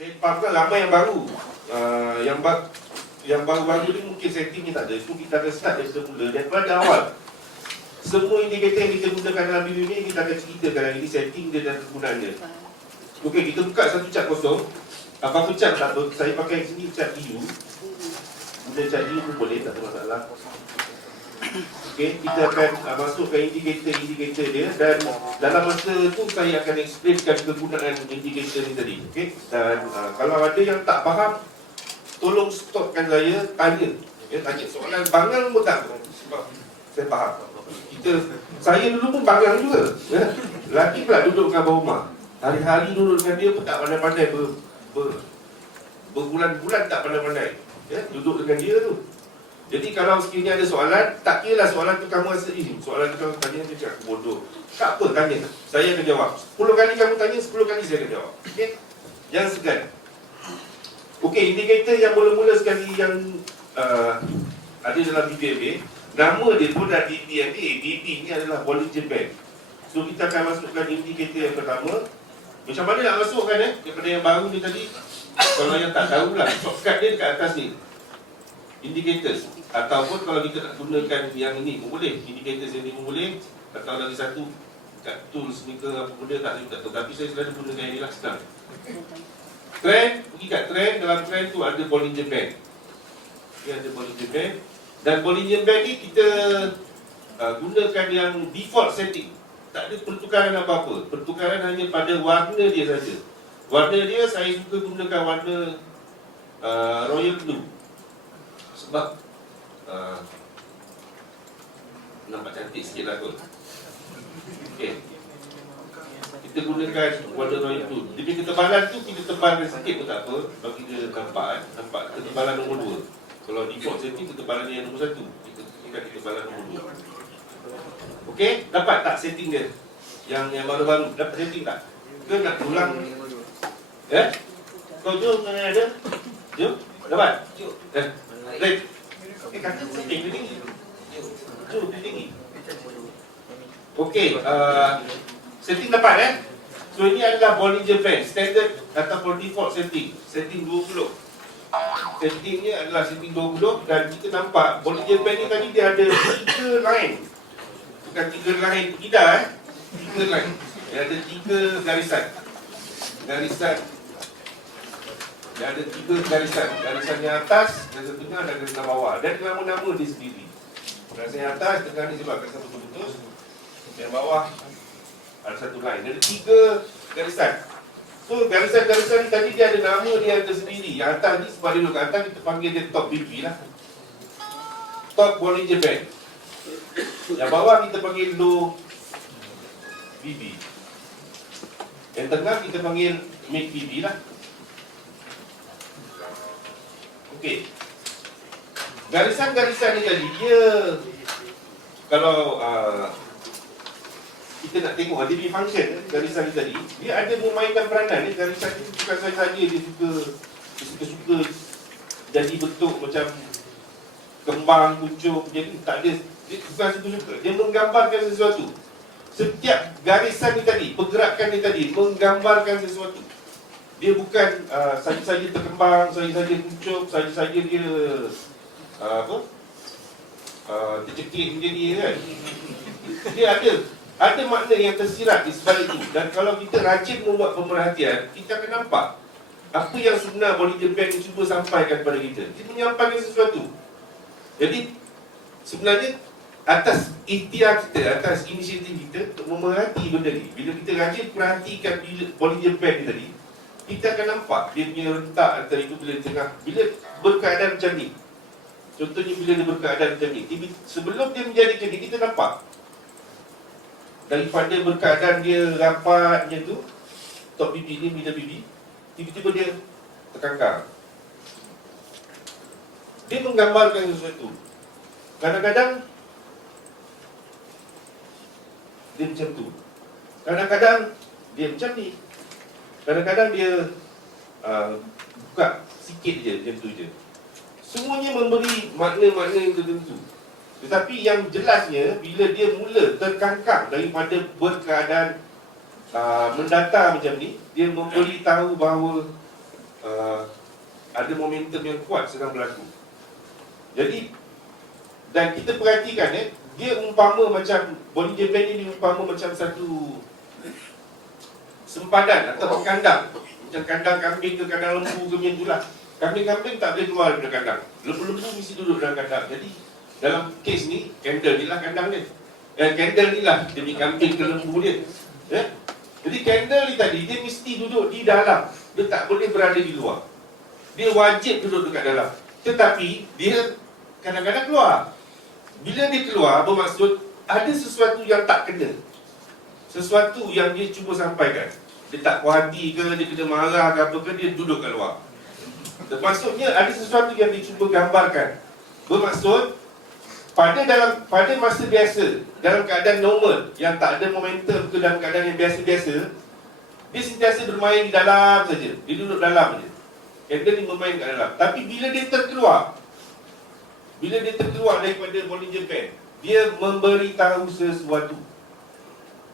Saya fahamkan ramai yang baru. Yang baru-baru ni mungkin settingnya tak ada. Itu kita akan start daripada mula, daripada awal. Semua indikator yang kita gunakan dalam video ni, kita akan ceritakan hari ini setting dia dan kegunaannya. Okey, kita buka satu cat kosong. Apa-apa cat tak apa, saya pakai sini cat biru. Guna cat biru pun boleh, tak ada masalah. Okey, kita akan masukkan indikator-indikator dia. Dan dalam masa tu saya akan explainkan kegunaan indikator ni tadi. Okey, dan kalau ada yang tak faham, tolong stopkan saya, tanya. Tanya soalan bangang pun tak, sebab saya faham. Saya dulu pun bangang juga. Lagi pula duduk dengan Abang Umar. Hari-hari duduk dengan dia pun tak pandai-pandai, berbulan-bulan tak pandai-pandai. Duduk dengan dia tu. Jadi kalau sekiranya ada soalan, tak kira lah soalan tu kamu rasa, soalan tu kamu tanya dia cakap bodoh. Tak apa, tanya. Saya akan jawab. 10 kali kamu tanya, 10 kali saya akan jawab. Okey? Jangan segan. Okey, indikator yang mula-mula sekali yang ada dalam BBMA, nama dia pun dah BBMA. BB ni adalah Bollinger Band. So kita akan masukkan indikator yang pertama. Macam mana nak masukkan daripada yang baru ni tadi? Kalau yang tak tahu lah, shortcut dia dekat atas ni, indicators. Ataupun kalau kita nak gunakan yang ini pun boleh, indicators yang ni pun boleh. Atau lagi satu kat tools ni ke apa benda tak tahu. Tapi saya selalu gunakan yang ni lah sekarang. Trend, pergi kat trend. Dalam trend tu ada Bollinger Band. Dia ada Bollinger Band. Dan Bollinger Band ni kita gunakan yang default setting. Tak ada pertukaran apa-apa. Pertukaran hanya pada warna dia saja. Warna dia saya suka gunakan warna royal blue. Sebab nampak cantik sikit lah kot. Okay. Kita gunakan warna royal blue. Jadi ketebalan tu kita tebalkan sikit pun tak apa. Bagi dia nampak nampak ketebalan nombor 2. Kalau default setting ketebalan yang nombor 1. Kita tingkat ketebalan nombor 2. Okey, dapat tak setting dia? Yang baru-baru, dapat setting tak? Ke nak ulang? Kau jom mana ada? Jom? Dapat? Baik. Kata setting dia tinggi. Jom, dia tinggi. Okey, setting dapat So ini adalah Bollinger Band, standard ataupun default setting. Setting 20. Settingnya adalah setting 20. Dan kita nampak Bollinger Band ni tadi dia ada 3 line. Bukan 3 line, tidak 3 line. Dia ada 3 garisan. Dia ada 3 garisan. Garisan yang atas, garisan tengah dan garisan bawah. Dan nama-nama dia sendiri. Garisan yang atas, tengah ni sebab garisan putus-putus. Yang bawah ada 1 line. Dia ada 3 garisan. So garisan-garisan ni tadi dia ada nama dia ada sendiri. Yang atas ni sebab dia duduk kat atas, kita panggil dia top BB lah. Top Bollinger Band. Yang bawah kita panggil low BB. Yang tengah kita panggil mid BB lah. Okey. Garisan-garisan ni tadi dia kalau kita nak tengok dia punya function garisan ni tadi, dia ada memainkan peranan ni. Garisan ni bukan saja dia suka jadi bentuk macam kembang, kucuk, jadi tak ada. Dia bukan suka-suka, dia menggambarkan sesuatu. Setiap garisan ni tadi, pergerakan ni tadi menggambarkan sesuatu. Dia bukan saja-saja terkembang, saja-saja kucuk, saja-saja dia tercekik macam ni kan. Dia ada makna yang tersirat di sebalik itu. Dan kalau kita rajin membuat pemerhatian, kita akan nampak apa yang sebenar Bollinger Band ni cuba sampaikan kepada kita. Dia menyampaikan sesuatu. Jadi sebenarnya atas ikhtiar kita, atas inisiatif kita untuk memerhati benda ni. Bila kita rajin perhatikan Bollinger Band ni tadi, kita akan nampak dia punya rentak antara itu bila tengah, bila berkeadaan macam ni. Contohnya bila dia berkeadaan macam ni, sebelum dia menjadi macam ni, kita nampak daripada berkeadaan dia rapat macam tu, top BB ni, middle BB, tiba-tiba dia terkangkang. Dia menggambarkan sesuatu. Kadang-kadang dia macam tu. Kadang-kadang dia macam ni. Kadang-kadang dia buka sikit je, macam tu je. Semuanya memberi makna-makna yang tertentu. Tetapi yang jelasnya, bila dia mula terkangkang daripada berkeadaan mendatar macam ni, dia memberi tahu bahawa ada momentum yang kuat sedang berlaku. Jadi, dan kita perhatikan dia umpama macam Bollinger Band ni umpama macam satu sempadan atau kandang. Macam kandang kambing ke kandang lembu ke macam itulah. Kambing-kambing tak boleh keluar daripada kandang. Lembu-lembu mesti duduk dalam kandang. Jadi dalam kes ni, candle ni lah kandang dia. Candle ni lah demi kambing ke lembu dia. Jadi candle ni tadi, dia mesti duduk di dalam. Dia tak boleh berada di luar. Dia wajib duduk dekat dalam. Tetapi dia kadang-kadang keluar. Bila dia keluar, bermaksud ada sesuatu yang tak kena. Sesuatu yang dia cuba sampaikan. Dia tak puas hati ke, dia kena marah ke apa ke, dia duduk kat luar. Maksudnya ada sesuatu yang dia cuba gambarkan. Bermaksud pada masa biasa, dalam keadaan normal, yang tak ada momentum ke, dalam keadaan yang biasa-biasa, dia sentiasa bermain di dalam saja. Dia duduk dalam saja. Candle ni bermain kat dalam. Tapi bila dia terkeluar daripada Bollinger Band, dia memberitahu sesuatu.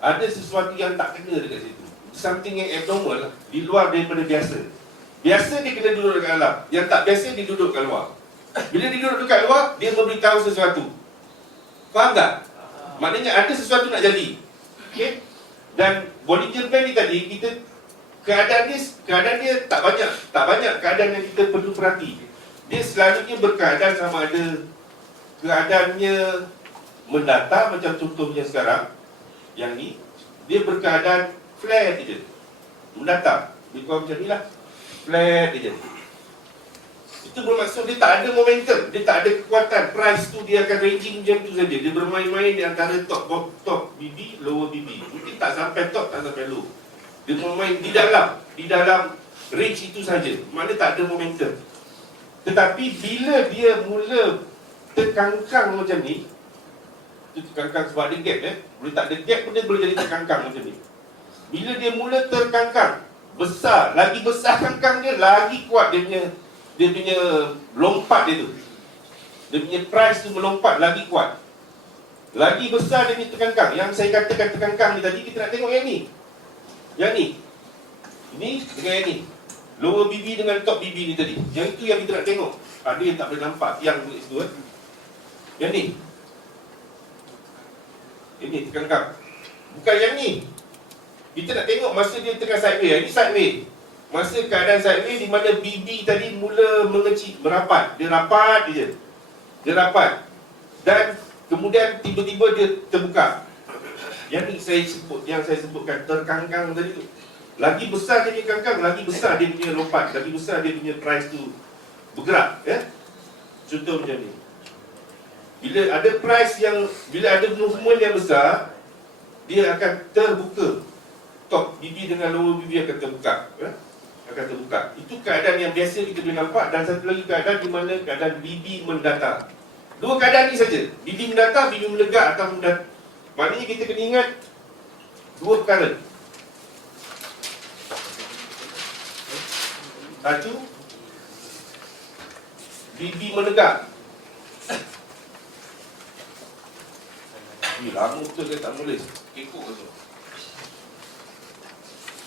Ada sesuatu yang tak kena dekat situ. Something yang abnormal, di luar daripada biasa. Biasa dia kena duduk dekat dalam. Yang tak biasa dia duduk kat luar. Bila dia duduk dekat luar, dia memberitahu sesuatu. Faham tak? Maknanya ada sesuatu nak jadi. Okay? Dan Bollinger Band ni tadi, keadaan dia tak banyak keadaan yang kita perlu perhati. Dia selalunya berkeadaan sama ada keadaannya mendatar, macam contohnya sekarang yang ni, dia berkeadaan flat je, mendatar. Dia kurang macam ni lah, flat je. Itu bermaksud dia tak ada momentum, dia tak ada kekuatan. Price tu dia akan ranging macam tu saja. Dia bermain-main di antara top BB, lower BB. Mungkin tak sampai top, tak sampai low. Dia bermain di dalam range itu saja. Maknanya tak ada momentum. Tetapi bila dia mula terkangkang macam ni, itu terkangkang sebab ada gap Boleh tak ada gap pun dia boleh jadi terkangkang macam ni. Bila dia mula terkangkang, lagi besar kangkang dia, lagi kuat dia punya lompat dia tu. Dia punya price tu melompat lagi kuat. Lagi besar dia punya terkangkang. Yang saya katakan terkangkang ni tadi, kita nak tengok yang ni. Yang ni. Ini dengan yang ni. Lower BB dengan top BB ni tadi. Yang itu yang kita nak tengok. Ada yang tak boleh nampak yang dekat situ Yang ni. Ini terkangkang. Bukan yang ni. Kita nak tengok masa dia tengah sideways. Ini sideways. Masa keadaan sideways di mana BB tadi mula mengecil, merapat. Dia rapat je. Dia rapat. Dan kemudian tiba-tiba dia terbuka. Yang ni yang saya sebutkan terkangkang tadi tu. Lagi besar dia punya kangkang, lagi besar dia punya lompat, lagi besar dia punya price tu bergerak, Contoh macam ni. Bila ada movement yang besar, dia akan terbuka. Top BB dengan lower BB akan terbuka, akan terbuka. Itu keadaan yang biasa kita boleh nampak. Dan satu lagi keadaan di mana keadaan BB mendatar. Dua keadaan ni saja. BB mendatar, BB menegak atau mendatar. Maknanya kita kena ingat dua perkara. Satu, BB menegak. Lama betul dia tak boleh kekok ke tu.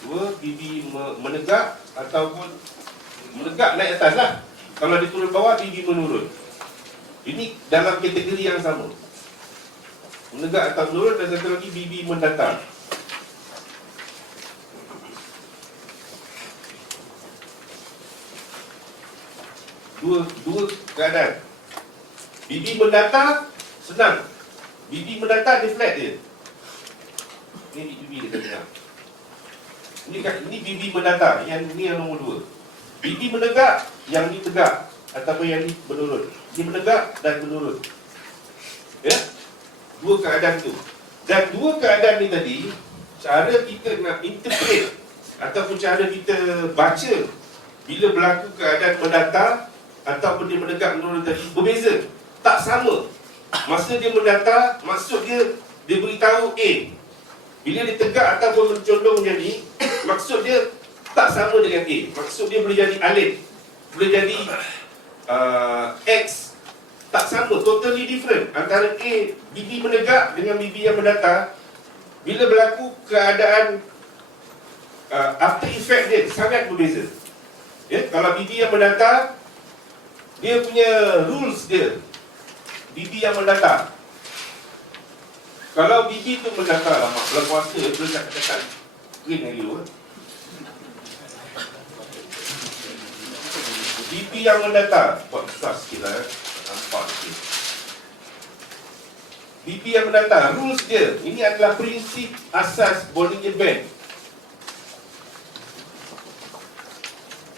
Dua, BB menegak ataupun menegak naik atas lah. Kalau dia turun bawah, BB menurun. Ini dalam kategori yang sama. Menegak atau menurun. Dan satu lagi BB mendatar. Dua keadaan. BB mendatar senang. BB mendatar dia flat je. Ini BB dia tengah. Ini BB mendatar. Yang ni yang nombor 2. BB menegak, yang ni tegak ataupun yang ni menurun. Ini menegak dan menurun. Dua keadaan tu. Dan dua keadaan ni tadi, cara kita nak interpret ataupun cara kita baca bila berlaku keadaan mendatar ataupun dia menegak menurun tadi berbeza. Tak sama. Masa dia mendatar, maksud dia beritahu A. Bila dia tegak ataupun mencondong macam ni, maksud dia tak sama dengan A. Maksud dia boleh jadi alif, boleh jadi X. Tak sama, totally different antara A, BB menegak dengan BB yang mendatar. Bila berlaku keadaan after effect dia sangat berbeza. Kalau BB yang mendatar, dia punya rules dia. BB yang mendatar. Kalau BB tu mendatar lama, bulan puasa dia boleh cakap green lagi dulu. BB yang mendatar, buat susah sikit lah. Nampak sikit. BB yang mendatar, rules dia. Ini adalah prinsip asas Bollinger Band.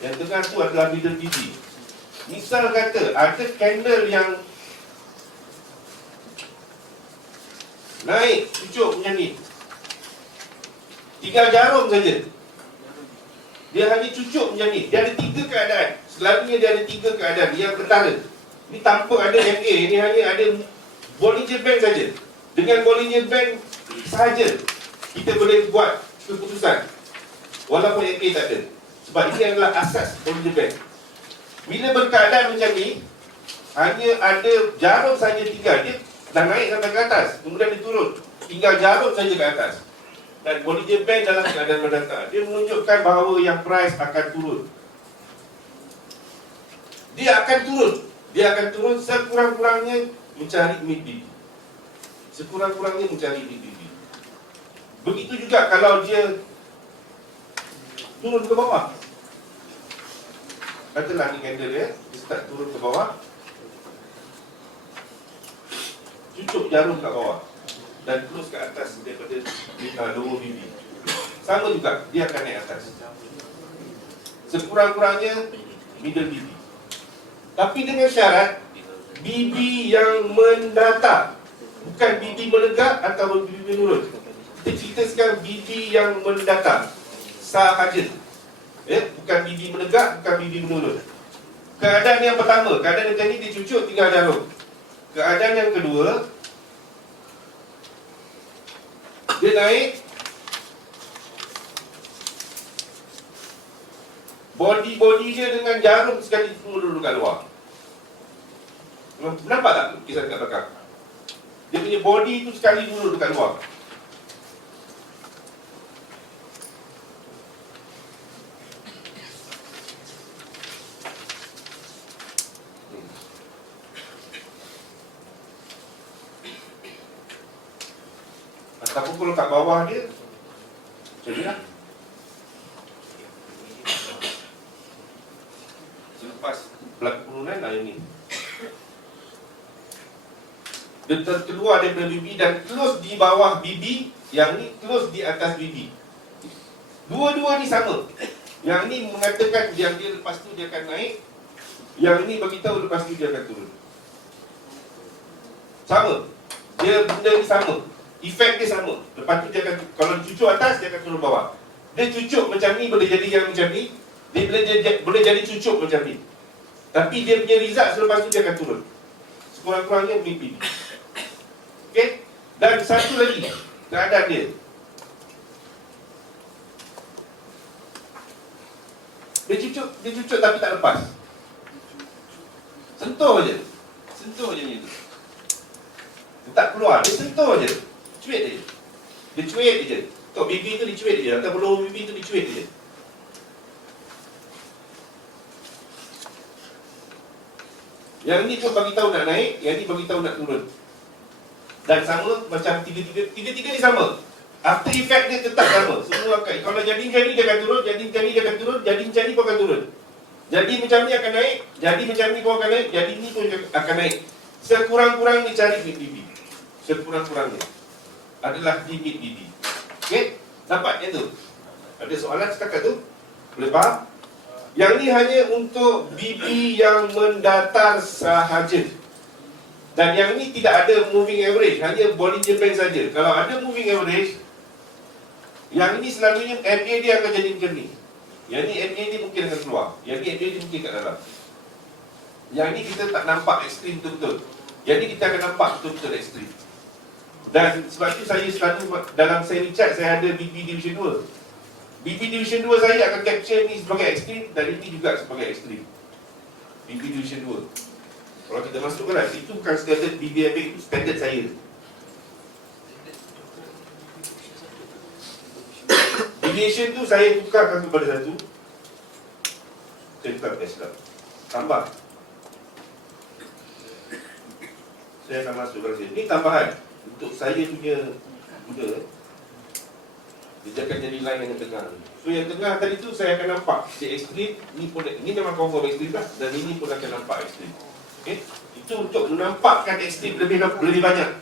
Yang tengah tu adalah middle BB. Misal kata, ada candle yang naik, cucuk macam ni. Tinggal jarum saja. Dia hanya cucuk macam ni. Dia ada 3 keadaan. Selalunya dia ada 3 keadaan. Yang pertama, ini tanpa ada MA. Ini hanya ada Bollinger Band saja. Dengan Bollinger Band sahaja kita boleh buat keputusan. Walaupun MA tak ada. Sebab ini adalah asas Bollinger Band. Bila berkeadaan macam ni, hanya ada jarum saja tinggal. Dia dah naik sampai ke atas, kemudian dia turun. Tinggal jarum saja ke atas. Dan Bollinger Band dalam keadaan mendatar, dia menunjukkan bahawa yang price akan turun. Dia akan turun. Dia akan turun sekurang-kurangnya mencari mid BB. Sekurang-kurangnya mencari mid BB. Begitu juga kalau dia turun ke bawah. Katalah ni candle dia start turun ke bawah, cucuk jarum kat bawah dan terus ke atas daripada lower BB. Sama juga, dia akan naik atas. Sekurang-kurangnya middle BB. Tapi dengan syarat BB yang mendatar, bukan BB menegak atau BB menurun. Kita cerita sekarang BB yang mendatar sahaja. Bukan BB menegak, bukan BB menurun. Keadaan yang pertama, keadaan macam ni dia cucuk tinggal jarum. Keadaan yang kedua, dia naik, body dia dengan jarum sekali turun kat luar. Nampak tak lukisan kat belakang? Dia punya body tu sekali turun dekat luar. Ataupun kalau kat bawah dia macam ni lah. Selepas penurunan lah yang ni, dia terkeluar daripada BB dan close di bawah BB. Yang ni close di atas BB. Dua-dua ni sama. Yang ni mengatakan yang dia lepas tu dia akan naik, yang ni beritahu lepas tu dia akan turun. Sama. Dia benda ni sama. Efek dia sama. Lepas tu dia akan, kalau cucuk atas, dia akan turun bawah. Dia cucuk macam ni, boleh jadi yang macam ni. Dia boleh jadi cucuk macam ni. Tapi dia punya result selepas tu dia akan turun. Sekurang-kurangnya mid BB. Okay. Dan satu lagi keadaan dia, dia cucuk tapi tak lepas. Sentuh je. Sentuh je ni tu. Dia tak keluar, dia sentuh je. Cuit je. Dia cuit je. Tok BB tu dicuit je. Atau belum BB tu dicuit je. Yang ni pun bagi tahu nak naik, yang ni bagi tahu nak turun. Dan sama macam tiga-tiga ni sama. After effect dia tetap sama. Semua akan. Kalau jadi macam ni dia akan turun, jadi macam ni dia akan turun, jadi macam ni pun akan turun. Jadi macam ni akan naik, jadi macam ni pun akan naik, jadi ni pun akan naik. Sekurang-kurangnya cari mid BB. Sekurang-kurangnya adalah di mid BB. Okey? Dapat yang tu? Ada soalan setakat tu? Boleh faham? Yang ni hanya untuk BB yang mendatar sahaja. Dan yang ni tidak ada moving average, hanya Bollinger Band saja. Kalau ada moving average, yang ini selalunya MA dia akan jadi macam ni. Yang ni MA dia mungkin akan keluar. Yang ni MA dia mungkin kat dalam. Yang ni kita tak nampak ekstrim betul-betul. Yang ni kita akan nampak betul-betul ekstrim. Dan sebab itu saya selalu dalam seri chart saya ada BB Division 2. BB Division 2 saya akan capture ni sebagai ekstrim dan ini juga sebagai ekstrim. BB Division 2. Kalau kita masukkan lah, itu bukan standard BBMA, itu standard saya. Deviation tu saya tukarkan kepada satu. Saya bukan Islam. Tambah. Saya akan masuk dalam sini. Ini tambahan untuk saya punya guna. Dia akan jadi line yang tengah. So yang tengah tadi tu saya akan nampak dia ekstrim. Ini memang confirm ekstrim lah. Dan ini pun akan nampak ekstrim. Okay? Itu untuk menampakkan ekstrim lebih banyak.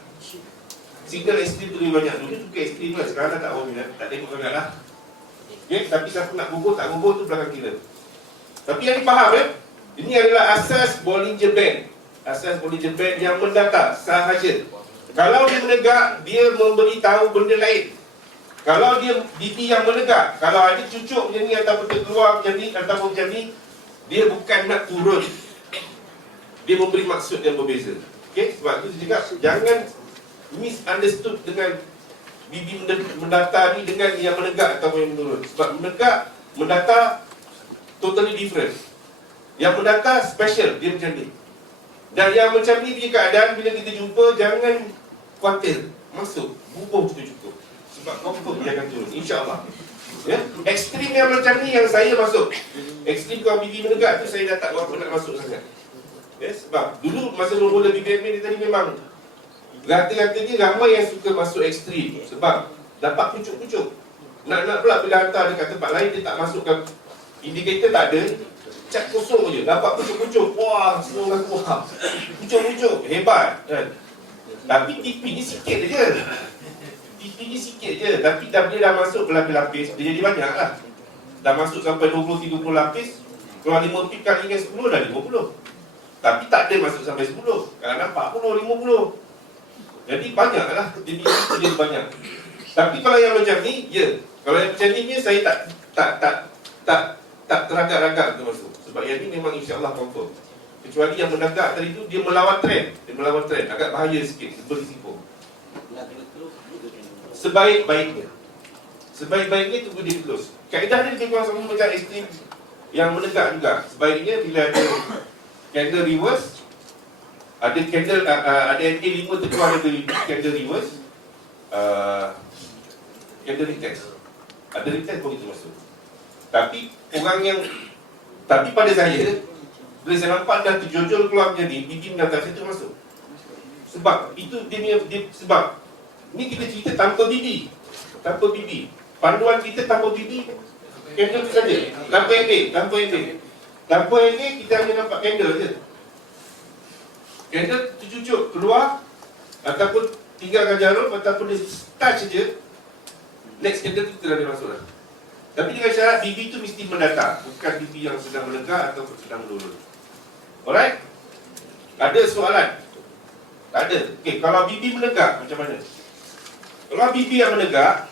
Signal ekstrim tu lebih banyak. Dulu tu ke ekstrim lah. Sekarang tak tahu minat. Tak tengok sangat lah. Okay? Tapi siapa nak gugur, tak gugur tu belakang kira. Tapi yang dipaham ini adalah asas Bollinger Band. Asas Bollinger Band yang mendata sahaja. Kalau dia menegak, dia memberitahu benda lain. Kalau dia BP yang menegak, kalau ada cucuk macam ni ataupun terkeluar macam ni ataupun macam ni, dia bukan nak turun. Dia memberi maksud yang berbeza. Okay? Sebab itu saya cakap, jangan misunderstood dengan BB mendata ni dengan yang menegak atau yang menurun. Sebab menegak, mendata totally different. Yang mendata special, dia macam ni. Dan yang macam ni punya keadaan bila kita jumpa, jangan khawatir. Masuk, bubuh cukup. Sebab confirm dia akan turun, insyaAllah. Ya? Ekstrim yang macam ni yang saya masuk. Ekstrim kalau BB menegak tu saya dah tak berapa nak masuk sangat. Ya? Sebab dulu masa mula BBM ni tadi memang rata-ratanya ramai yang suka masuk ekstrim. Sebab dapat pucuk-pucuk. Nak pula bila hantar dekat tempat lain dia tak masukkan indikator, tak ada. Cat kosong je, dapat pucuk-pucuk. Wah, semua orang wah. Pucuk-pucuk, hebat kan? Tapi TP ni sikit je. TP ni sikit je. Tapi dah dia dah masuk berlapis-lapis, dia jadi banyak lah. Dah masuk sampai 20-30 lapis. Kalau 5 pip kali dengan 10 dah 50. Tapi tak ada masuk sampai 10. Kadang-kadang 40-50. Jadi banyak lah. Jadi banyak. Tapi kalau yang macam ni, ya. Kalau yang macam ni saya tak teragak-ragak untuk masuk. Sebab yang ni memang insyaAllah confirm. Kecuali yang menagak tadi tu, dia melawan trend. Dia melawan trend. Agak bahaya sikit. Berisiko. Sebaik-baiknya. Sebaik-baiknya tunggu dia close. Kaedah dia lebih kurang sama macam ekstrim yang menegak juga. Sebaiknya bila ada candle reverse, ada candle ada NA5 terkeluar dari candle reverse, candle retest. Ada retest pun kita masuk. Tapi pada saya, bila saya nampak dah terjojol keluar macam ni, BB mendatang saya tu masuk. Sebab itu dia sebab ni kita cerita tanpa BB. Tanpa BB. Panduan kita tanpa BB, candle tu saja. Tanpa NA. Tanpa NA kita hanya nampak candle je. Candle tercucuk keluar ataupun tinggalkan jarum ataupun dia touch je, next candle tu kita dah masuk lah. Tapi dengan syarat BB tu mesti mendata, bukan BB yang sedang menegak ataupun sedang menurun. Alright? Ada soalan? Tak ada. Okey, kalau BB menegak macam mana? Kalau BB yang menegak,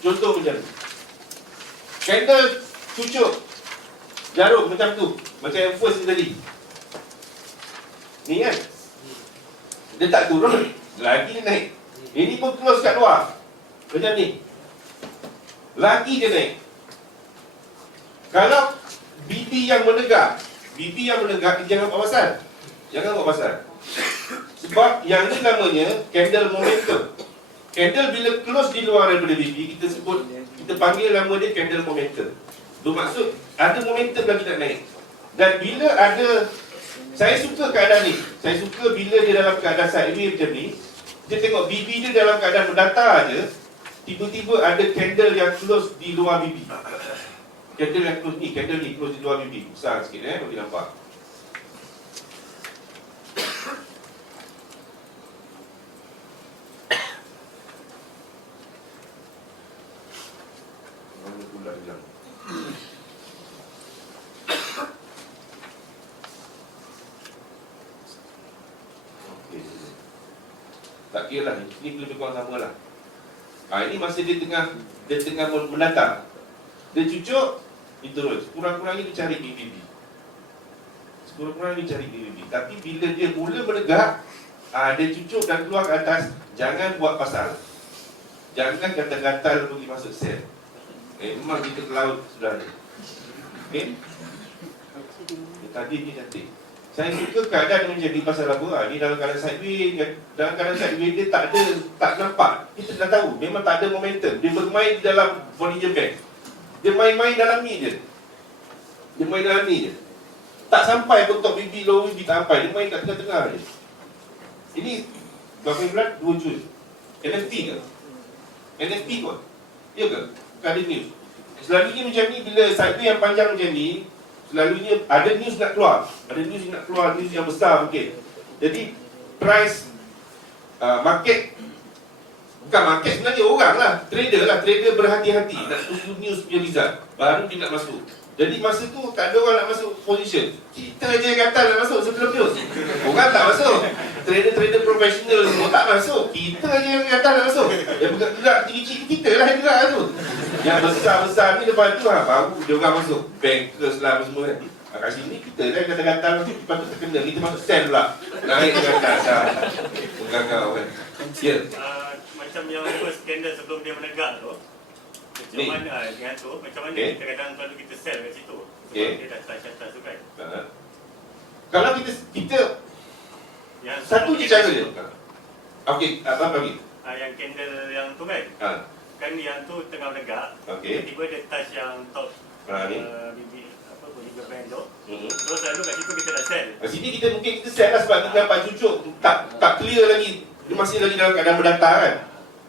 contoh macam ni. Candle cucuk jarum macam tu, macam yang first ni tadi. Ni kan, dia tak turun, lagi dia naik. Ini pun close kat luar, macam ni, lagi dia naik. Kalau BB yang menegak, jangan buat pasal. Jangan buat pasal. Sebab yang ni namanya candle momentum. Candle bila close di luar daripada BB, kita panggil nama dia candle momentum. Bermaksud ada momentum lagi nak naik. Dan bila ada, saya suka keadaan ni. Saya suka bila dia dalam keadaan sideways macam ni, dia tengok BB dia dalam keadaan mendata je, tiba-tiba ada candle yang close di luar BB. Candle yang close ni, candle ni close di luar BB. Besar sikit bagi nampak. Mana pula hilang. Tak kira lah, ini lebih kurang sama lah. Ini masa dia tengah mendatang, dia cucuk, dia turun. Sekurang-kurangnya dia cari BBB. Tapi bila dia mula menegak, dia cucuk dan keluar ke atas, jangan buat pasal. Jangan gatal-gatal pergi masuk sel. Memang kita ke laut sudah ada. Okay? Tadi ni cantik. Saya suka keadaan macam ni pasal apa? Ni dalam keadaan sideways. Dalam keadaan sideways dia tak nampak. Kita dah tahu memang tak ada momentum. Dia bermain dalam Bollinger Band. Dia main-main dalam ni je. Dia main dalam ni je. Tak sampai pun top BB, low BB tak sampai. Dia main kat tengah-tengah je. Ini berapa bulan? 2 Jun. NFT ke? NFT kot? Ya ke? Bukan ada news. Selalunya macam ni, bila cycle yang panjang macam ni, selalunya ada news nak keluar. Ada news nak keluar, news yang besar mungkin. Jadi price market, bukan market sebenarnya, orang lah, trader berhati-hati nak tunggu news punya result, baru dia nak masuk. Jadi masa tu tak ada orang nak masuk position. Kita je yang kata nak masuk sebelum news. Orang tak masuk. Trader profesional semua tak masuk. Kita je yang kata nak masuk. Yang bergerak tinggi-tinggi kita lah yang gerak tu. Yang besar-besar ni depan tu baru dia orang masuk. Bankers lah semua kan. Kat sini kita lah yang kata-kata patut terkena. Kita masuk sell pula. Naik ke atas. Menggagau kan. Ya. Macam yang first skandal sebelum dia menegak tu, macam mana dengan tu, macam mana kadang-kadang kalau kita sell kat situ, dia dah touch atas tu kan. Kalau kita yang satu je cara dia. Okey, apa lagi? Yang candle yang tu kan. Kan yang tu tengah menegak. Tiba-tiba dia touch yang top bibir apa Bollinger Band tu. Terus lalu kat situ kita dah sell. Kat sini kita mungkin kita sell lah sebab kita nampak cucuk tak clear lagi. Dia masih lagi dalam keadaan berdata kan.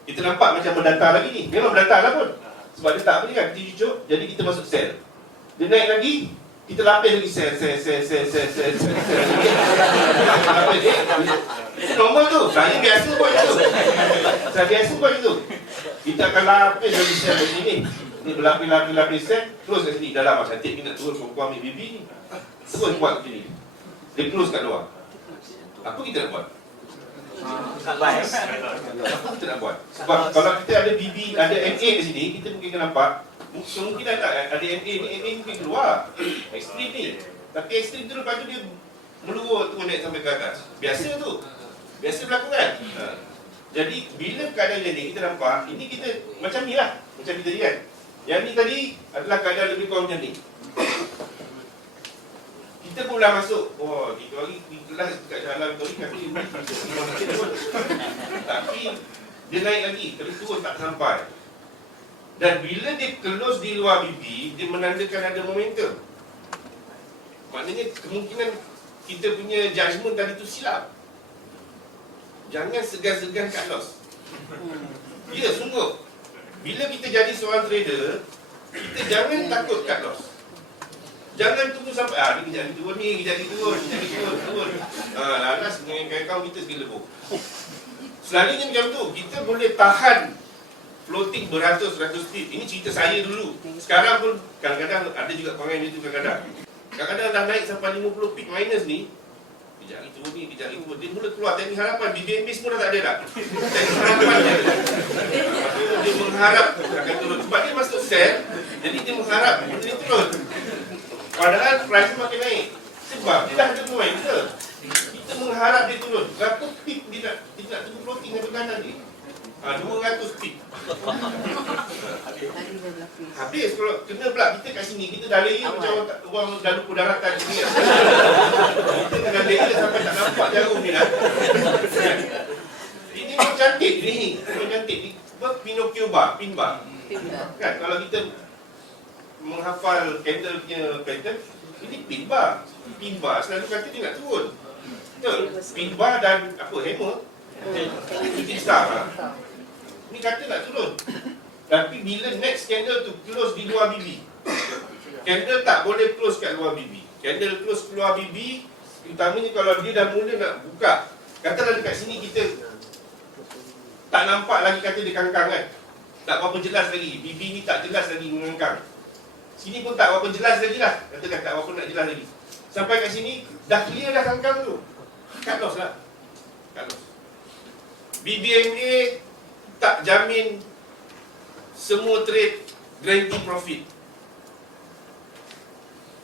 Kita nampak macam berdata lagi ni. Memang berdata lah pun. Sebab dia tak apa ni kan, kita cucuk, jadi kita masuk sell. Dia naik lagi, kita lapis lagi sell. Lapis dia. Itu normal tu. Saya biasa buat itu. Saya biasa buat itu. Kita akan lapis lagi sell macam ni. Ni berlapis sell, terus kat sini. Dalam cantik ni nak turun perempuan ambil bibi ni. Terus buat macam ni. Dia close kat luar. Apa kita nak buat? Apa kita nak buat? Sebab kalau kita ada BB, ada MA di sini, kita mungkin akan nampak kemungkinan tak ada MA ni mungkin keluar ekstrim ni. Tapi ekstrim tu lepas tu dia meluruh tu naik sampai ke atas. Biasa tu. Biasa berlaku kan? Jadi bila keadaan macam ni kita nampak, ini kita macam ni lah. Macam ni tadi kan. Yang ni tadi adalah keadaan lebih kurang macam ni. Kita pun dah masuk, kita hari di kelas dekat jalan tu ni kaki tapi dia naik lagi, tapi turun tak sampai. Dan bila dia close di luar BB, dia menandakan ada momentum. Maknanya kemungkinan kita punya judgement tadi tu silap. Jangan segan-segan cut loss. Ya, sungguh. Bila kita jadi seorang trader, kita jangan takut cut loss. Jangan tunggu sampai dia kejap ni turun ni, kejap ni turun. Lalas dengan kawan kita sekali lebur. Selalunya macam tu, kita boleh tahan floating beratus-ratus pip. Ini cerita saya dulu. Sekarang pun kadang-kadang ada juga perangai macam tu kadang-kadang. Kadang-kadang dah naik sampai 50 pip minus ni. Kejap ni turun ni, kejap ni turun. Dia mula keluar teknik harapan, BBMB semua dah tak ada dah. Teknik harapan dia ada. Dia mengharap akan turun. Sebab dia masuk sell, jadi dia mengharap benda ni turun. Padahal price makin naik. Sebab dia dah ada pemain kita. Kita mengharap dia turun. Berapa pip dia nak tunggu floating sampai kanan ni? 200 pip. Habis kalau kena pula kita kat sini, kita dah layer macam orang dah lupa daratan ni kan. Kita tengah layer sampai tak nampak jarum ni lah. Ini memang cantik ni. Memang cantik ni. Pinocchio bar, pin bar. Kan kalau kita menghafal candle punya pattern, ini pin bar. Pin bar selalu kata dia nak turun. Betul? Pin bar dan apa, hammer, shooting star. Ni kata nak turun. Tapi bila next candle tu close di luar BB, candle tak boleh close kat luar BB. Candle close keluar BB, utamanya kalau dia dah mula nak buka. Katalah dekat sini kita tak nampak lagi kata dia kangkang kan. Tak berapa jelas lagi. BB ni tak jelas lagi mengangkang. Sini pun tak berapa jelas lagi lah. Katakan tak berapa nak jelas lagi. Sampai kat sini, dah clear dah kangkang tu. Cut loss lah. Cut loss. BBMA tak jamin semua trade guarantee profit.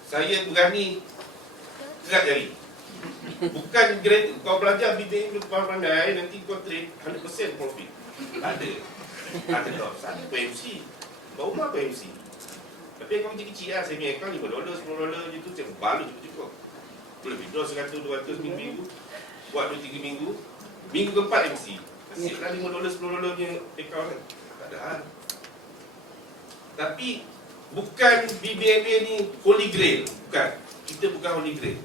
Saya berani gerak jari. Bukan guarantee. Kau belajar BBMA kau pandai, nanti kau trade 100% profit. Tak ada. Ada loss. Ada PMC. Baru rumah PMC. Tapi akaun kecil-kecil lah, saya punya akaun $5, $10 je tu, saya balu cukup-cukup. Boleh withdraw 100, 200 minggu, buat 2-3 minggu. Minggu keempat MC, hasil lah $5, $10 punya akaun kan. Tak ada hal. Tapi bukan BBNB ni holy grail. Bukan. Kita bukan holy grail.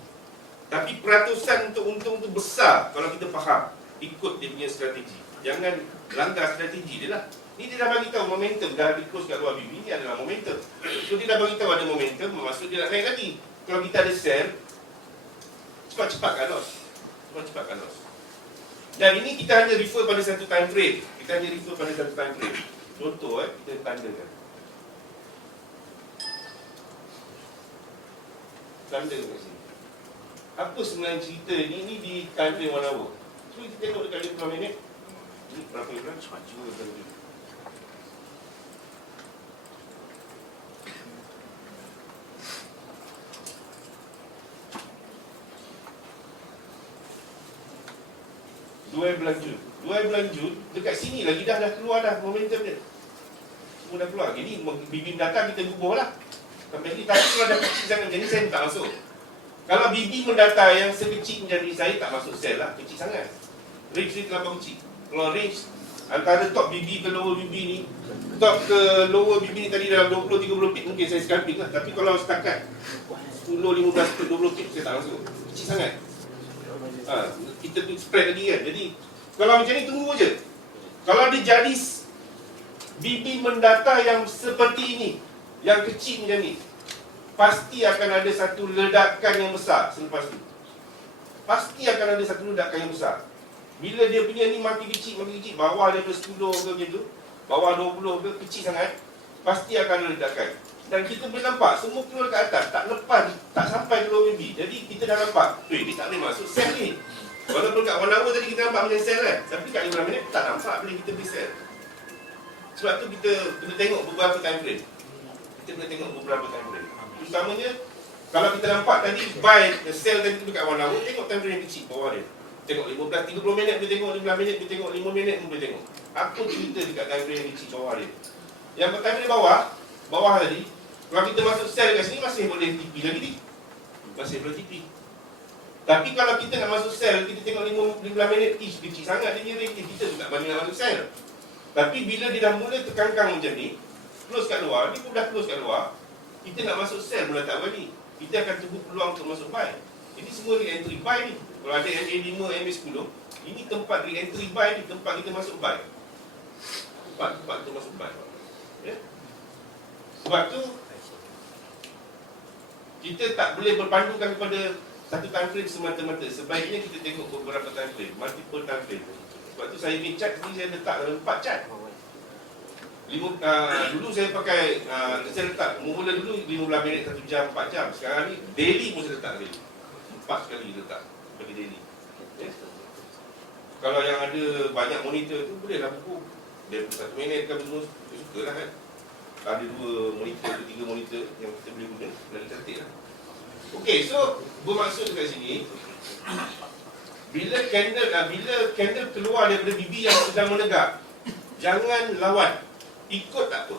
Tapi peratusan untuk untung tu besar kalau kita faham. Ikut dia punya strategi. Jangan langgar strategi dia lah. Ni dia dah bagi tahu momentum, dah di close kat luar BB, ni adalah momentum. So dia dah bagi tahu ada momentum, maksud dia nak naik lagi. Kalau kita ada sell, cepat-cepat kat loss. Cepat-cepat kat loss. Dan ini kita hanya refer pada satu time frame. Kita hanya refer pada satu time frame. Contoh kita tandakan. Tanda kat sini. Apa sebenarnya cerita ni? Ini di time frame 1 hour. So kita tengok dekat 50 minit. Ini berapa bulan? Cepat juga tadi. bulan Jun. 2 bulan Jun, dekat sini lagi dah keluar dah momentum dia. Semua dah keluar. Jadi BB mendatang kita gugur lah. Sampai ni tapi kalau dah kecil sangat jadi saya tak masuk. Kalau BB mendata yang sekecil menjadi saya tak masuk sell lah, kecil sangat. Range ni terlalu kecil. Kalau range antara top BB ke lower BB ni, top ke lower BB ni tadi dalam 20-30 pip mungkin saya scalping lah. Tapi kalau setakat 10-15 pip, 20 pip saya tak masuk. Kecil sangat. Kita tu spread lagi kan. Jadi kalau macam ni tunggu je. Kalau dia jadi BB mendata yang seperti ini, yang kecil macam ni, pasti akan ada satu ledakan yang besar selepas tu. Pasti akan ada satu ledakan yang besar. Bila dia punya ni makin kecil, bawah daripada 10 ke macam tu, bawah 20 ke, kecil sangat, pasti akan ada ledakan. Dan kita boleh nampak, semua keluar ke atas, tak lepas, tak sampai ke lower BB. Jadi kita dah nampak, dia tak boleh masuk sell ni. Walaupun kat 1 hour tadi kita nampak macam sell kan, tapi kat 15 minit tak nampak boleh kita beli sell. Sebab tu kita kena tengok beberapa time frame. Kita kena tengok beberapa time frame. Utamanya, kalau kita nampak tadi buy, sell tadi tu kat 1 hour, tengok time frame yang kecil bawah dia. Tengok 15, 30 minit boleh tengok, 15 minit boleh tengok, 5 minit pun boleh tengok. Apa cerita dekat time frame yang kecil bawah dia. Yang time frame bawah tadi, kalau kita masuk sell kat sini masih boleh TP lagi ni. Masih boleh TP. Tapi kalau kita nak masuk sell, kita tengok 15 minit, kecil sangat dia range, kita tak berani nak masuk sell. Tapi bila dia dah mula terkangkang macam ni, close kat luar, dia pun dah close kat luar, kita nak masuk sell pun tak berani. Kita akan tunggu peluang untuk masuk buy. Jadi semua re-entry buy ni. Kalau ada MA5, MA10, ini tempat re-entry buy ni, tempat kita masuk buy. Tempat kita masuk buy. Ya? Sebab tu, kita tak boleh berpandukan kepada satu time frame semata-mata. Sebaiknya kita tengok beberapa time frame, multiple time frame. Sebab tu saya punya chart ni saya letak dalam 4 chart. Dulu saya pakai, saya letak, mula dulu 15 minit, 1 jam, 4 jam. Sekarang ni daily pun saya letak daily. 4 sekali letak bagi daily. Okay. Kalau yang ada banyak monitor tu bolehlah buku. Dia 1 minit kan semua, suka lah kan. Ada 2 monitor, 3 monitor yang kita boleh guna, lagi cantik lah. Okey, so bermaksud dekat sini, bila candle keluar daripada BB yang sedang menegak, jangan lawan. Ikut tak apa.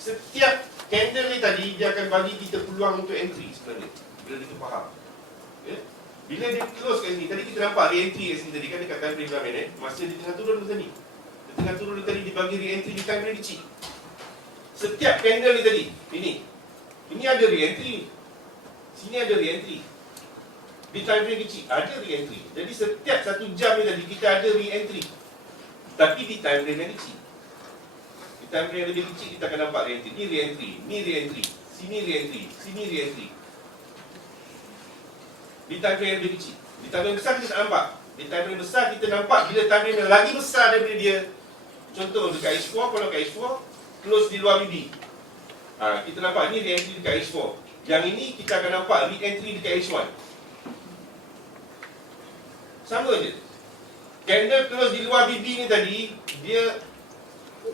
Setiap candle ni tadi, dia akan bagi kita peluang untuk entry sebenarnya. Bila kita faham. Okay? Bila dia close kat sini, tadi kita nampak re-entry kat sini tadi kan dekat time frame 5 minit, masa dia tengah turun tadi. Dia tengah turun tadi, dia bagi re-entry di time frame kecil. Setiap candle ni tadi, ini ada re-entry. Sini ada re-entry. Di time frame kecil, ada re-entry. Jadi setiap 1 jam ni tadi, kita ada re-entry. Tapi di time frame yang kecil. Di time frame yang lebih kecil, kita akan nampak re-entry. Ni re-entry, ni re-entry. Sini re-entry, sini re-entry. Di time frame yang lebih kecil. Di time frame besar, kita tak nampak. Di time frame besar, kita nampak bila time frame yang lagi besar daripada dia. Contoh, dekat H4, kalau kat H4, close di luar BB. Kita nampak ni re-entry dekat H4. Yang ini kita akan nampak re-entry dekat H1. Sama je. Candle close di luar BB ni tadi, dia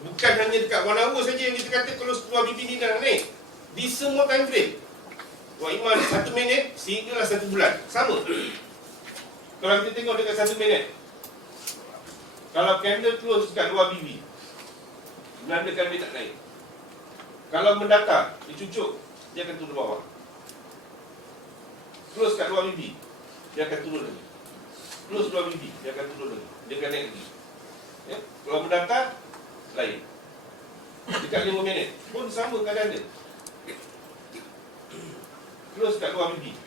bukan hanya dekat 1 hour saja yang kita kata close keluar BB ni dah naik. Di semua time frame. Wah, Iman 1 minit sehinggalah 1 bulan. Sama. Kalau kita tengok dekat 1 minit, kalau candle close dekat luar BB, menandakan dia tak naik. Kalau mendata, dia cucuk, dia akan turun bawah. Close kat luar BB, dia akan turun lagi. Close luar BB, dia akan turun lagi. Dia akan naik lagi. Ya? Kalau mendata, lain. dekat 5 minit pun sama keadaan dia. Close kat luar bibi,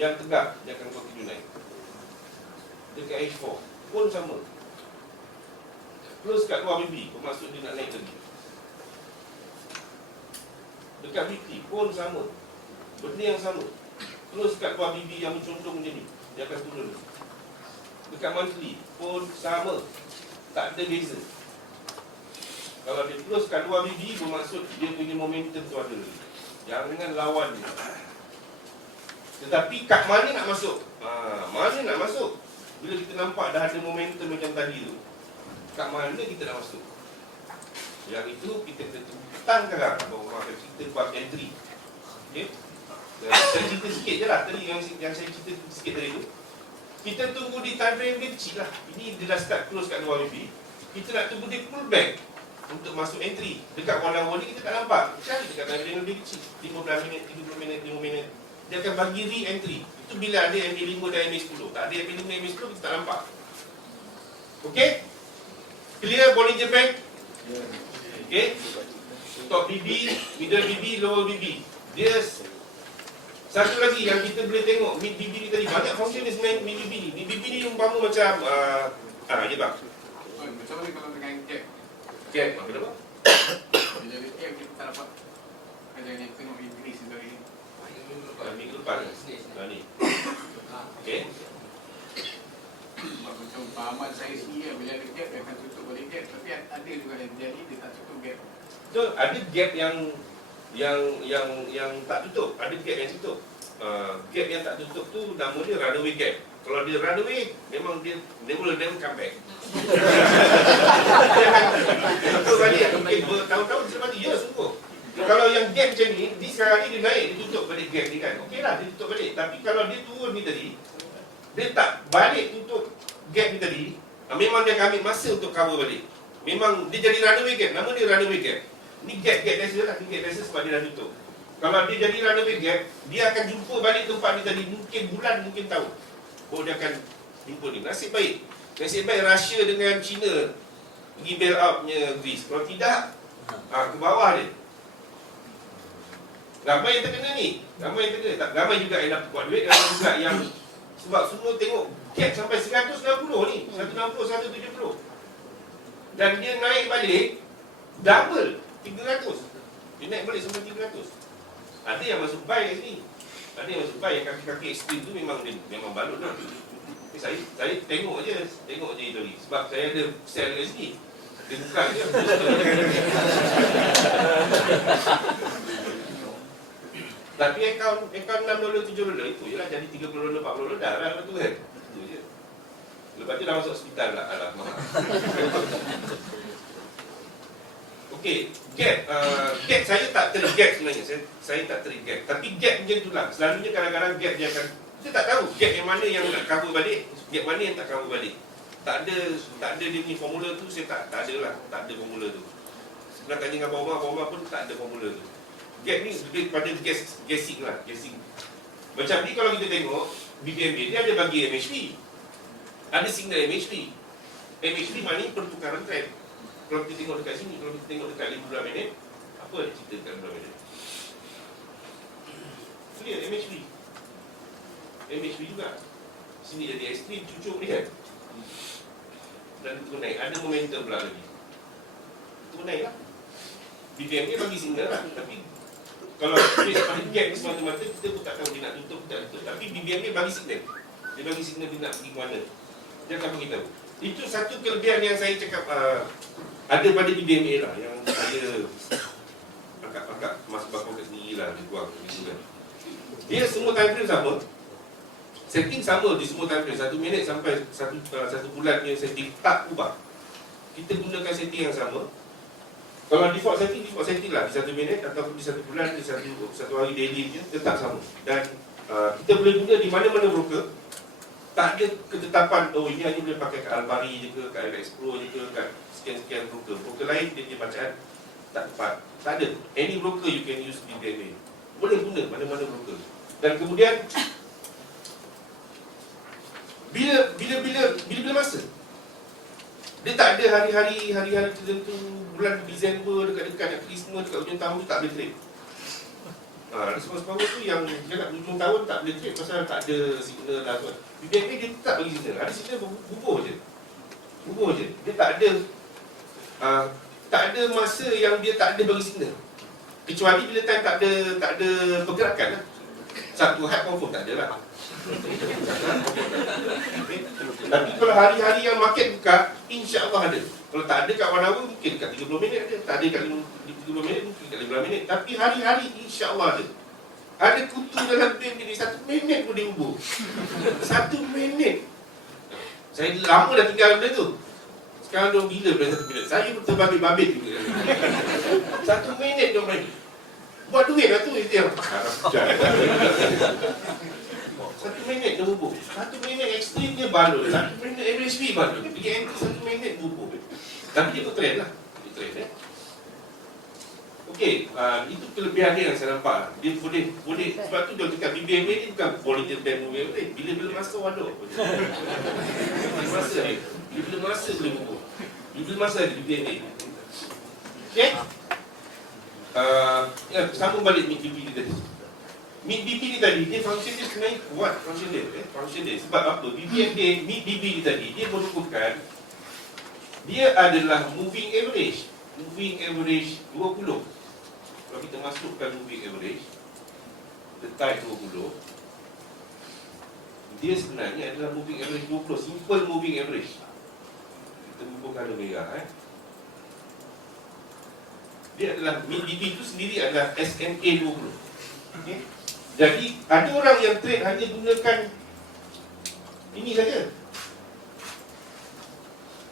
yang tegak dia akan continue naik. Dekat H4 pun sama. Close kat luar bibi, bermaksud dia nak naik lagi. Dekat weekly pun sama, benda yang sama. Close kat luar bibi yang mencontoh macam ni, dia akan turun. Dekat monthly pun sama, tak ada beza. Kalau dia close kat luar bibi, bermaksud dia punya momentum tu ada. Jangan lawan dia. Tetapi kat mana nak masuk? Mana nak masuk? Bila kita nampak dah ada momentum macam tadi tu, kat mana kita nak masuk? Yang itu kita petang sekarang bahawa kita buat entry. Okay? Saya cerita sikit je lah tadi yang saya cerita sikit tadi tu. Kita tunggu di time frame dia kecil lah. Ini dia dah start close kat luar BB. Kita nak tunggu dia pull back untuk masuk entry. Dekat one hour ni kita tak nampak. Cari dekat time frame dia kecil, 15 minit, 30 minit, 5 minit. Dia akan bagi re-entry. Itu bila ada MA5 dan MA10. Tak ada MA5, MA10 kita tak nampak. Okay? Clear Bollinger Bank? Okay? Top BB, middle BB, lower BB. Dia satu lagi yang kita boleh tengok mid BB ni tadi, banyak function dia sebenarnya mid BB ni. Mid BB ni umpama macam ya bang. Macam mana kalau dengan gap? Gap, kenapa? Bila ada gap kita tak dapat ada yang tengok increase dari minggu depan ni. Okay. Macam pahaman saya sendiri kan, bila ada gap dia akan tutup balik gap. Tapi ada juga yang jadi dia tak tutup gap. Betul, ada gap yang tak tutup, ada gap yang tutup. Gap yang tak tutup tu nama dia runaway gap. Kalau dia runaway, memang dia never come back. Betul balik, mungkin bertahun-tahun selepas dia sungguh. Kalau yang gap macam ni, di sekarang ni dia naik, dia tutup balik gap ni kan. Okey lah, dia tutup balik. Tapi kalau dia turun ni tadi, dia tak balik tutup gap ni tadi, memang dia akan ambil masa untuk cover balik. Memang dia jadi runaway gap, nama dia runaway gap. Ni gap biasa lah, ni gap biasa sebab dia dah tutup. Kalau dia jadi runaway gap, dia akan jumpa balik tempat ni tadi, mungkin bulan, mungkin tahun. Baru dia akan jumpa ni. Nasib baik Russia dengan China pergi bail out punya Greece. Kalau tidak, ke bawah dia. Ramai yang terkena ni, ramai yang terkena. Tak, ramai juga yang dapat buat duit, ramai juga yang sebab semua tengok gap sampai 190 ni, 160, 170. Dan dia naik balik double 300. Dia naik balik sampai 300. Ada yang masuk buy kat sini. Ada yang masuk buy, yang kaki-kaki ekstrim tu memang balut lah. Saya tengok je itu ni. Sebab saya ada sell kat sini. Dia bukan je. Tapi akaun $6, $7 itu ialah jadi $30, $40 dah lah tu kan. Itu je. Lepas tu dah masuk hospital lah. Alah, mahal. Okey, gap saya tak tergap sebenarnya. Saya tak tergap. Tapi gap macam itulah. Selalunya kadang-kadang gap dia akan, kita tak tahu gap yang mana yang nak cover balik, gap mana yang tak cover balik. Tak ada dia ni formula tu, saya tak ada lah. Tak ada formula tu. Sebenarnya tanya dengan bawah pun tak ada formula tu. Gap ni lebih kepada guessing lah, guessing. Macam ni kalau kita tengok BBMA dia ada bagi MHP. Ada signal MHP. MHP maknanya pertukaran trend. Kalau kita tengok dekat sini, kalau kita tengok dekat 15 minit, apa dia cerita dekat 15 minit? Clear, MHP. MHP juga. Sini jadi ekstrim, cucuk ni kan. Dan itu naik, ada momentum pula lagi. Itu naik lah. BBMA bagi signal lah, tapi kalau based pada gap ni semata-mata, kita pun tak tahu dia nak tutup, tak tutup. Tapi BBMA bagi signal. Dia bagi signal dia nak pergi ke mana. Dia akan beritahu. Itu satu kelebihan yang saya cakap ada pada BBMA lah, yang saya angkat mas bakal kat sendiri lah, dia buang gitu kan. Dia semua time frame sama, setting sama di semua time frame, 1 minit sampai 1 bulan punya setting tak ubah. Kita gunakan setting yang sama. Kalau default setting lah di 1 minit ataupun di 1 bulan, di satu hari daily je tetap sama. Dan kita boleh guna di mana-mana broker. Tak ada ketetapan, oh ini hanya boleh pakai kat Albari je ke, kat LX Pro je ke, kat sekian-sekian broker. Broker lain dia punya bacaan tak tepat. Tak ada. Any broker you can use BBMA. Boleh guna mana-mana broker. Dan kemudian bila masa? Dia tak ada hari-hari tertentu, bulan Disember, dekat-dekat nak Christmas, dekat hujung tahun tu tak boleh trade. Respons-power tu yang cakap hujung tahun tak boleh trade pasal tak ada signal lah. BBNB dia tak bagi signal, ada signal bubuh je. Dia tak ada masa yang dia tak ada bagi signal. Kecuali bila time tak ada pergerakan lah. Satu hal confirm tak ada lah. Tapi kalau hari-hari yang market buka, insya-Allah ada. Kalau tak ada kat 1 hour, mungkin kat 30 minit ada. Tak ada kat 30 minit, mungkin kat 15 minit. Tapi hari-hari insya-Allah ada. Ada kutu dalam bank ni 1 minit pun dia hubung. 1 minit. Saya lama dah tinggal benda tu. Sekarang dia gila pada 1 minit. Saya pun terbabit-babit juga. 1 minit dia main. Buat duit lah tu. Itu yang 1 minit dia hubung. 1 minit ekstrim dia balon. 1 minit average fee balon. BNB 1 minit hubung. Tapi dia ikut trend lah. Okey, itu kelebihan dia yang saya nampak. Dia boleh sebab tu dia cakap BBNB ni bukan volunteer bank movement. Bila-bila masa waduh. Bila masa boleh hubung. Bila masa ada BBNB. Okey? Sambung balik MIT-BP ni tadi. MIT-BP ni tadi, dia function dia sebenarnya kuat function dia. Sebab apa? BBNB, MIT-BP ni tadi, dia merupakan, dia adalah moving average 20. Kalau kita masukkan moving average, letak 20, dia sebenarnya adalah moving average 20, simple moving average. Kita bubuhkan color merah. Dia adalah MIT-BP itu sendiri adalah SMA 20. Okay? Jadi ada orang yang trade hanya gunakan ini saja.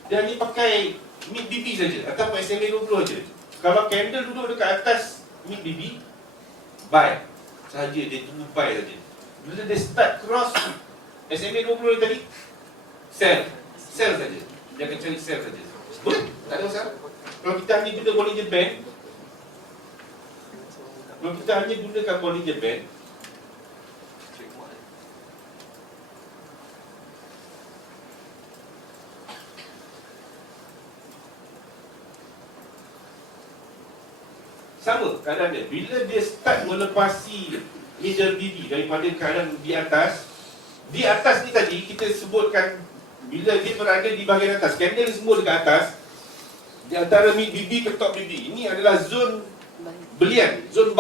Dia hanya pakai MIT-BP saja ataupun SMA 20 saja. Kalau candle duduk dekat atas MIT-BP, buy saja, dia tunggu buy saja. Bila dia start cross SMA 20 tadi, sell saja. Dia akan cari sell saja. Boleh? Tak ada masalah. Kalau kita hanya guna Bollinger Band, sama keadaan dia. Bila dia start melepasi middle BB daripada keadaan di atas ni tadi kita sebutkan, bila dia berada di bahagian atas, candle semua dekat atas, di antara mid BB ke top BB, ini adalah zone belian, zone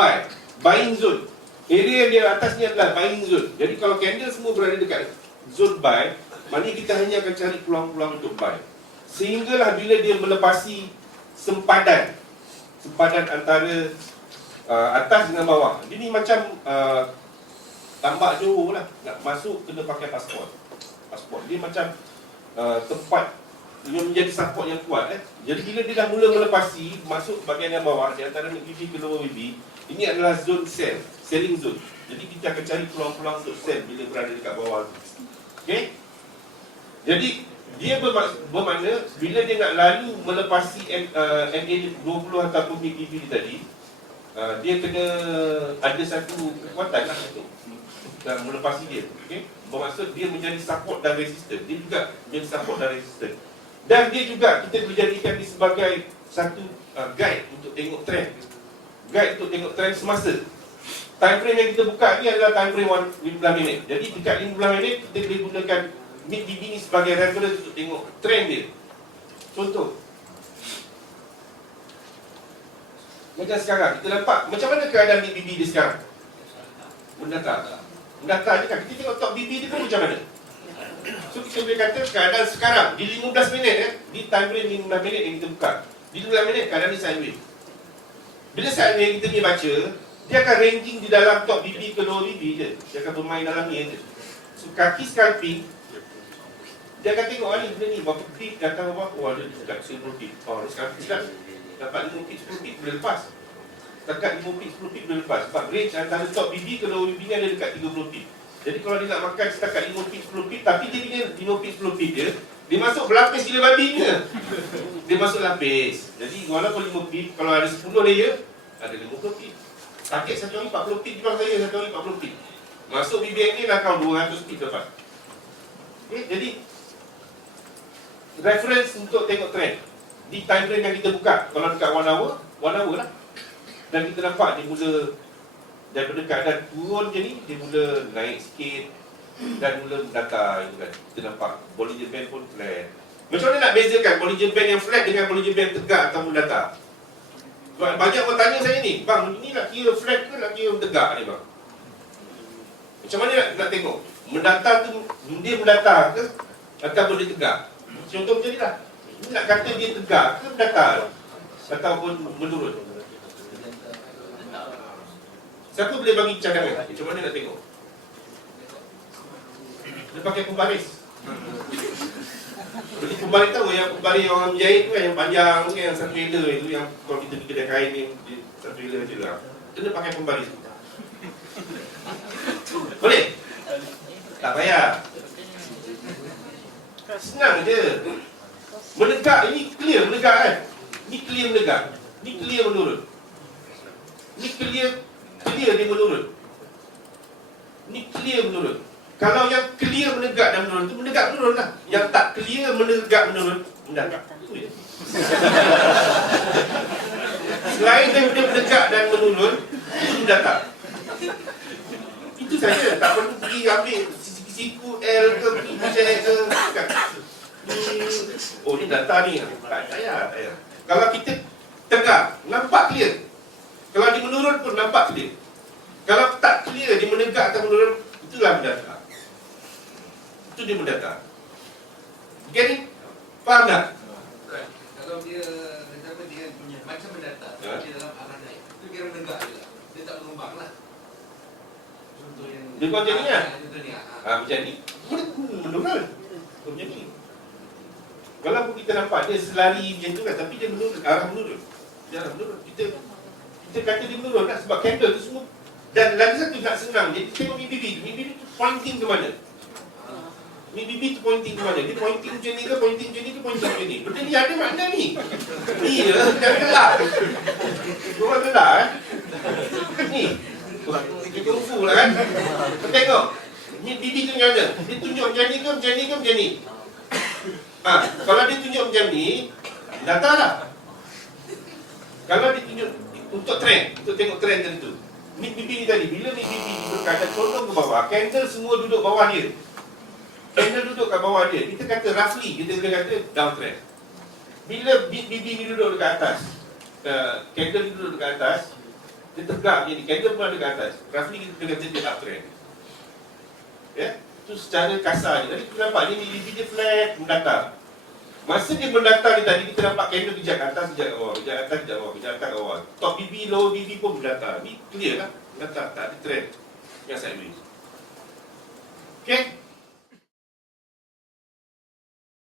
buying zone. Area yang di atas ni adalah buying zone. Jadi kalau candle semua berada dekat zone buy, maknanya kita hanya akan cari peluang-peluang untuk buy. Sehinggalah bila dia melepasi sempadan antara atas dengan bawah. Ini macam tambak Johor lah. Nak masuk kena pakai pasport. Dia macam tempat yang menjadi support yang kuat. Jadi bila dia dah mula melepasi, masuk bahagian yang bawah, di antara BB ke lower BB, ini adalah zone sell, selling zone. Jadi kita akan cari peluang-peluang untuk sell bila berada dekat bawah. Okay? Jadi dia bermakna bila dia nak lalu melepasi MA20 ataupun BB tadi, dia kena ada satu kekuatan lah untuk melepasi dia. Okay? Bermaksud dia menjadi support dan resistance. Dia juga menjadi support dan resistance. Dan dia juga kita boleh jadikan dia sebagai satu guide untuk tengok trend. Guide untuk tengok trend semasa. Time frame yang kita buka ni adalah time frame 15 minit. Jadi dekat 15 minit kita boleh gunakan MIT-BP ni sebagai reference untuk tengok trend dia. Contoh, macam sekarang kita nampak macam mana keadaan MIT-BP dia sekarang. Mendatar je kan. Kita tengok top BB dia pun macam mana. So kita boleh kata keadaan sekarang di 15 minit di time frame 15 minit yang kita buka, di 15 minit keadaan ni sideways. Bila sideways kita ni baca, dia akan ranging di dalam top BB ke lower BB je. Dia akan bermain dalam ni je. So kaki scalping, dia akan tengok ni benda ni berapa pip datang bawah. Oh ada dekat 10 pip. Oh dia scalping sedap. Dapat 5 pip 10 pip boleh lepas. Dekat 5 pip 10 pip boleh lepas. Sebab range antara top BB ke lower BB ni ada dekat 30 pip. Jadi kalau dia nak makan setakat 5 pip 10 pip, tapi dia punya 5 pip 10 pip dia masuk berlapis gila babi punya. Dia masuk lapis. Jadi walaupun 5 pip, kalau ada 10 layer, ada 50 pip. Target satu hari 40 pip juga saya, satu hari 40 pip. Masuk BBN ni dah kau 200 pip lepas. Okay, jadi reference untuk tengok trend di time frame yang kita buka. Kalau dekat 1 hour lah. Dan kita nampak dia mula daripada keadaan turun je ni, dia mula naik sikit dan mula mendatar gitu kan. Kita nampak Bollinger Band pun flat. Macam mana nak bezakan Bollinger Band yang flat dengan Bollinger Band tegak atau mendatar? Sebab banyak orang tanya saya ni, bang, ini nak kira flat ke nak kira tegak ni bang? Macam mana nak tengok? Mendatar tu, dia mendatar ke ataupun dia tegak? Contoh macam ni lah. Ini nak kata dia tegak ke mendatar ataupun menurun? Siapa boleh bagi cadangan? Macam mana nak tengok? Dia pakai pembaris. Jadi pembaris tahu yang pembaris orang menjahit tu kan, yang panjang tu kan, yang satu rela itu, yang kalau kita pergi kedai kain ni, satu rela je lah. Kena pakai pembaris tu. Boleh? Tak payah. Senang je. Menegak, ini clear menegak kan? Ini clear menegak. Ini clear menurun. Ini clear dia menurun. Ini clear menurun. Kalau yang clear menegak dan menurun, itu menegak menurun lah. Yang tak clear menegak menurun, mendatar. Itu je. Selain daripada menegak dan menurun, itu mendatar. Itu saja. Tak perlu pergi ambil siku L ke, macam ke. Oh, ni data ni. Tak payah. Kalau kita tegak, nampak clear. Kalau dia menurun pun nampak clear. Kalau tak clear, dia menegak atau menurun, itulah mendatar. Itu dia mendatar. Get it? Faham tak? Kalau dia punya macam mendatar, dia dalam arah naik, itu kira menegak juga. Dia tak mengembang lah. Contoh yang dia macam ni lah. Contoh ni Macam ni. Menurun. Macam ni. Kalau kita nampak dia selari macam tu kan, tapi dia menurun, arah menurun. Dia arah menurun. Kita kata dia menurun lah, sebab candle tu semua. Dan lagi satu nak senang, jadi tengok BBB tu pointing ke mana? BBB tu pointing ke mana? Dia pointing macam ni ke, pointing macam ni ke, pointing macam ni? Benda ni ada makna ni. Ni je, jangan gelak. Korang gelak Ni. Kita kungfu lah kan. Tengok. Ni BBB tu macam mana? Dia tunjuk macam ni ke, macam ni ke, macam ni? Kalau dia tunjuk macam ni, data lah. Kalau dia tunjuk untuk trend, untuk tengok trend tentu. Mid BB ni tadi, bila mid BB berkaitan condong ke bawah, candle semua duduk bawah dia. Candle duduk kat bawah dia. Kita kata roughly, kita boleh kata downtrend. Bila mid BB ni duduk dekat atas, candle ni duduk dekat atas, dia tegak macam ni, candle pun ada dekat atas. Roughly kita boleh kata dia uptrend. Ya? Itu secara kasar je. Tadi kita nampak ni mid BB dia flat, mendatar. Masa dia mendatar ni tadi, kita nampak candle kejap ke atas, kejap ke bawah, kejap ke atas, kejap ke bawah, kejap ke bawah. Top BB, lower BB pun mendatar. Ni clear lah, mendatar, tak ada trend yang sideways.